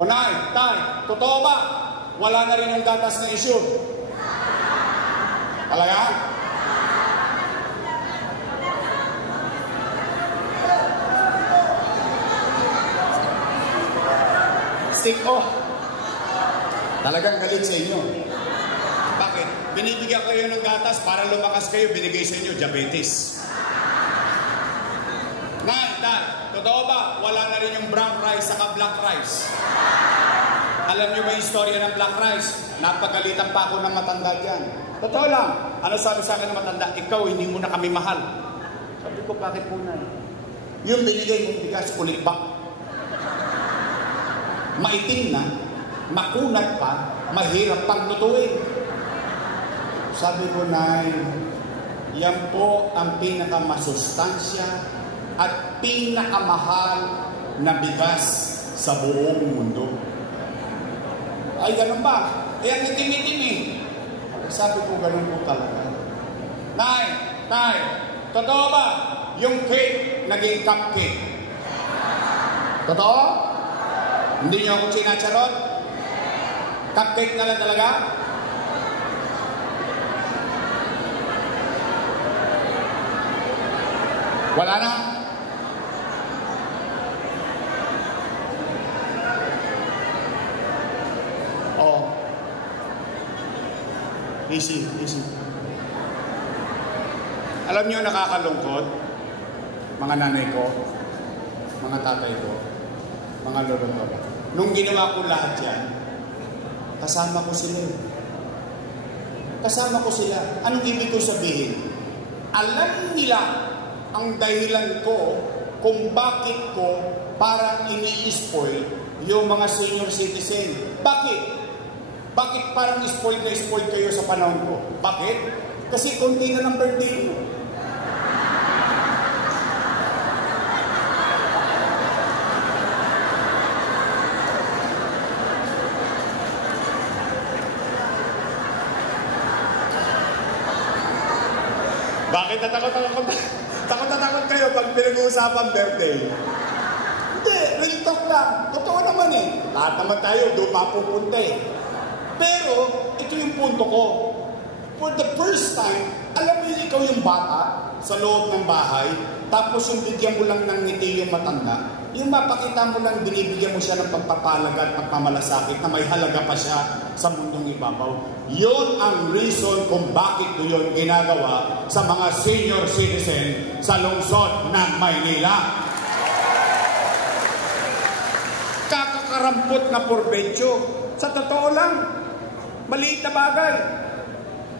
O nay, tay, totoo ba? Wala na rin yung gatas na issue. Talaga? Stick off. Talagang galit sa inyo. Bakit? Binibigyan kayo ng gatas para lumakas kayo, binigay sa inyo diabetes. Nay, tay, totoo ba? Wala na rin yung brown rice saka black rice. Alam niyo ba yung istorya ng black rice? Napagalitan pa ako ng matanda dyan. Totoo lang. Ano sabi sa akin ng matanda? Ikaw, hindi mo na kami mahal. Sabi ko, bakit po na? Yung binigay mong bigas, ulit ba? Maitim na, makunat pa, mahirap pang lutuin. Sabi ko, Nay, yan po ang pinakamasustansya at pinakamahal na bigas sa buong mundo. Ay, ganun ba? Eh, ang itim-itim eh. Sabi ko, ganun po talaga. Nay, tay, totoo ba? Yung cake, naging cupcake. Totoo? Hindi niyo ako sinacharot? Cupcake na lang talaga? Wala na? Oh. Easy, easy. Alam niyo, nakakalungkot, mga nanay ko, mga tatay ko, mga lolo ko. Nung ginawa ko lahat yan, kasama ko sila. Kasama ko sila. Anong ibig ko sabihin? Alam nila ang dahilan ko kung bakit ko parang ini-spoil yung mga senior citizen. Bakit? Bakit parang spoiled na spoiled kayo sa panahon ko? Bakit? Kasi konti na ng birthday mo. Bakit takot kayo pag pinag-uusapan birthday? Hindi, real talk lang. Totoo naman eh. Lahat naman tayo, doon mapupunta eh. Pero, ito yung punto ko. For the first time, alam mo yun, ikaw yung bata sa loob ng bahay, tapos yung bigyan mo lang ng ngiti yung matanda, yung mapakita mo lang, binibigyan mo siya ng pagpapalaga at pagmamalasakit na may halaga pa siya sa mundong ibabaw. Yun ang reason kung bakit ko yun ginagawa sa mga senior citizen sa lungsod ng Maynila. Kakakarampot na porbensyo. Sa totoo lang, maliit na bagay.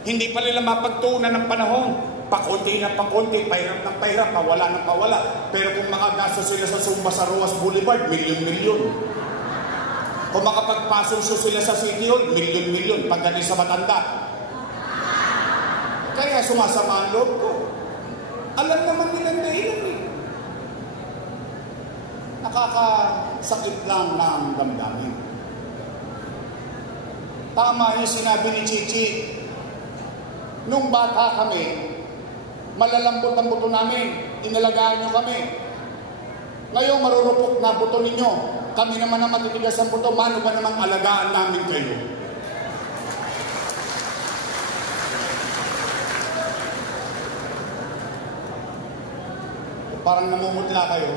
Hindi pa nila mapagtuunan ng panahon. Pakunti na pakunti, pahirap ng pahirap, pawala ng pawala. Pero kung makagasa sila sa Zumba sa Roas Boulevard, milyon-milyon. Kung makapagpasok sila sa City Hall, milyon-milyon. Pagdating sa matanda. Kaya sumasama ang loob ko. Alam naman nilang dahilan eh. Nakakasakit lang ng damdamin. Tama yung sinabi ni Chichi. Nung bata kami, malalambot ang buto namin, inalagaan nyo kami. Ngayon marurupok na buto ninyo. Kami naman ang matitigas ang buto, mano ba namang alagaan namin kayo? Parang namumutla kayo.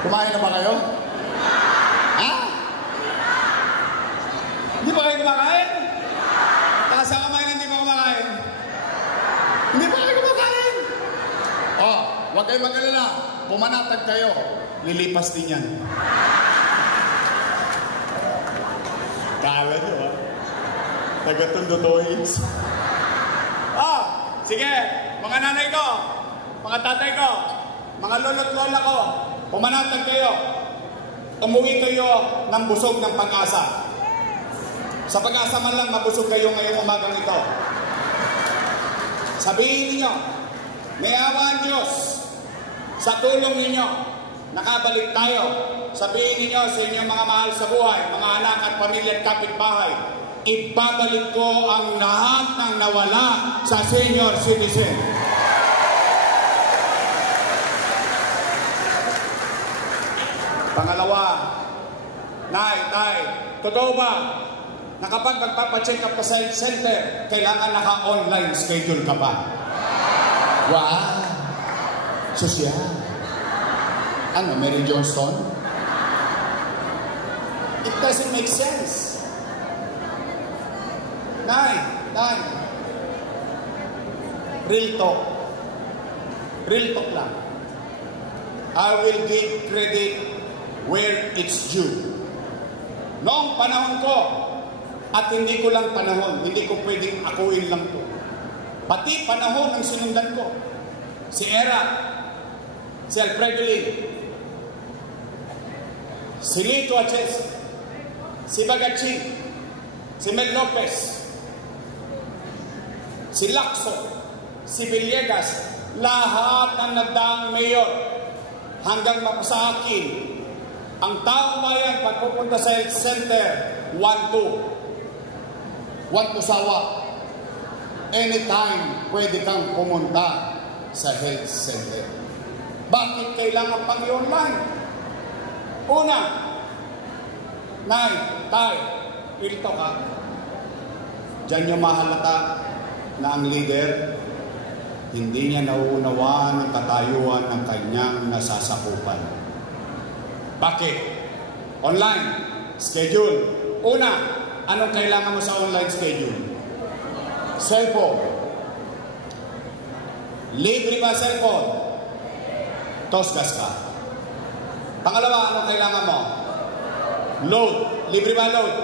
Kumain na ba kayo? Ha? Hindi ba kayo kumakain? Taas ang kamay na hindi pa kumakain. Hindi ba kayo kumakain? Oh, huwag kayo mag-alala. Pumanatag kayo. Lilipas din yan. Kala nyo, ha? Taga-tundutoys. Oh, sige. Mga nanay ko, mga tatay ko, mga lolo't lola ko, pumanatag kayo. Umuwi kayo ng busog ng pag-asa. Sa pag-asa man lang, mabusog kayo ngayong umagang ito. Sabihin ninyo, may awa ang Diyos. Sa tulong ninyo, nakabalik tayo. Sabihin ninyo sa inyong mga mahal sa buhay, mga anak at pamilya at kapitbahay, ibabalik ko ang lahat ng nawala sa senior citizen. Pangalawa, Tay, totoo ba na kapag magpapacheck up ka sa health center, kailangan naka-online schedule ka ba? Wow! Sosyal. Ano, Mary Johnston? It doesn't make sense. Nay, real talk. Real talk lang. I will give credit where it's due. Noong panahon ko, at hindi ko lang panahon, hindi ko pwedeng akuin lang to. Pati panahon ng sinundan ko. Si Era, si Alfredo Lee, si Lito Aches, si Bagaching, si Mel Lopez, si Lacson, si Villegas, lahat ng nagdaang mayor hanggang mapasa akin, ang taong bayan pagpupunta sa health center, 1-2 sawa. Anytime pwede kang pumunta sa health center. Bakit kailangan pang i-online? Una, Nay, Tay, ilto ka. Diyan yung mahalata na ang leader, hindi niya nauunawaan ang katayuan ng kanyang nasasakupan. Bakit? Online, schedule. Una, anong kailangan mo sa online schedule? Cellphone. Libre ba cellphone? Tosgas ka. Pangalawa, anong kailangan mo? Load. Libre ba load?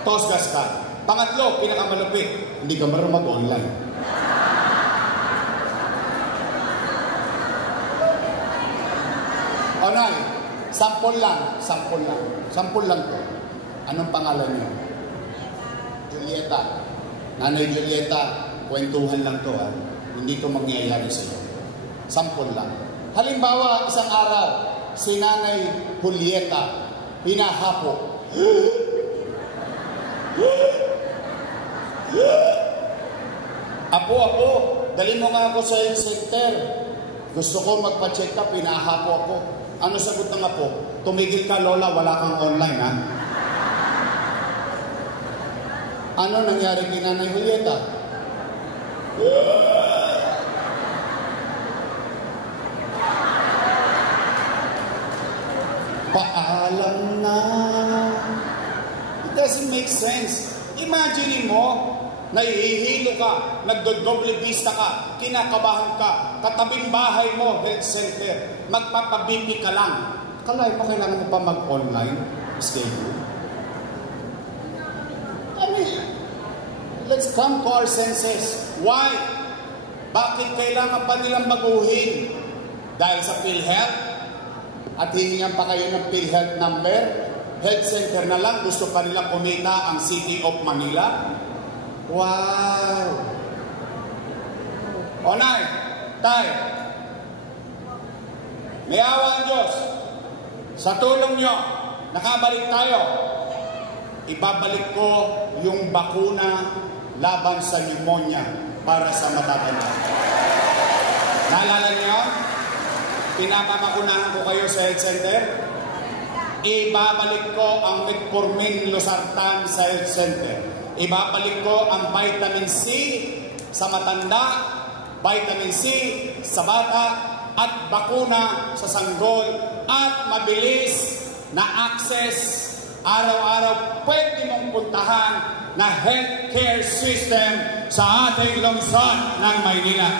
Tosgas ka. Pangatlo, pinakamalupit, hindi ka marunong mag-online. Onay, sample lang to. Anong pangalan niyo? Julieta. Nanay Julieta, kwentuhan lang to ha. Hindi to mangyayari sa iyo. Sample lang. Halimbawa, isang araw, si Nanay Julieta, pinahapo. Apo, dali mo nga ako sa health center. Gusto ko magpa-check up, pinahapo ako. Ano sagot ng apo? Tumigil ka, Lola, wala kang online, ha? Ano nangyari kay Nanay Julieta? Paalam na. It doesn't make sense. Imagine mo, nahihilo ka, nagdodoble vista ka, kinakabahan ka, katabing bahay mo, health center, magpapabipi ka lang. Kalay mo, kailangan mo pa mag-online schedule. Let's come to our senses. Why? Bakit kailangan pa nilang baguhin? Dahil sa PhilHealth? At hihingan pa kayo ng PhilHealth number? Health center na lang, gusto pa nilang kumita ang City of Manila? Wow! Onay, Tay, may awa ang Diyos. Sa tulong nyo, nakabalik tayo. Ibabalik ko yung bakuna laban sa pneumonia para sa matatanda. Naalala niyo? Pinapamakunahan ko kayo sa health center. Ibabalik ko ang Metformin Losartan sa health center. Ibabalik ko ang vitamin C sa matanda, vitamin C sa bata, at bakuna sa sanggol, at mabilis na access araw-araw pwede mong puntahan na healthcare system sa ating lungsod ng Maynila.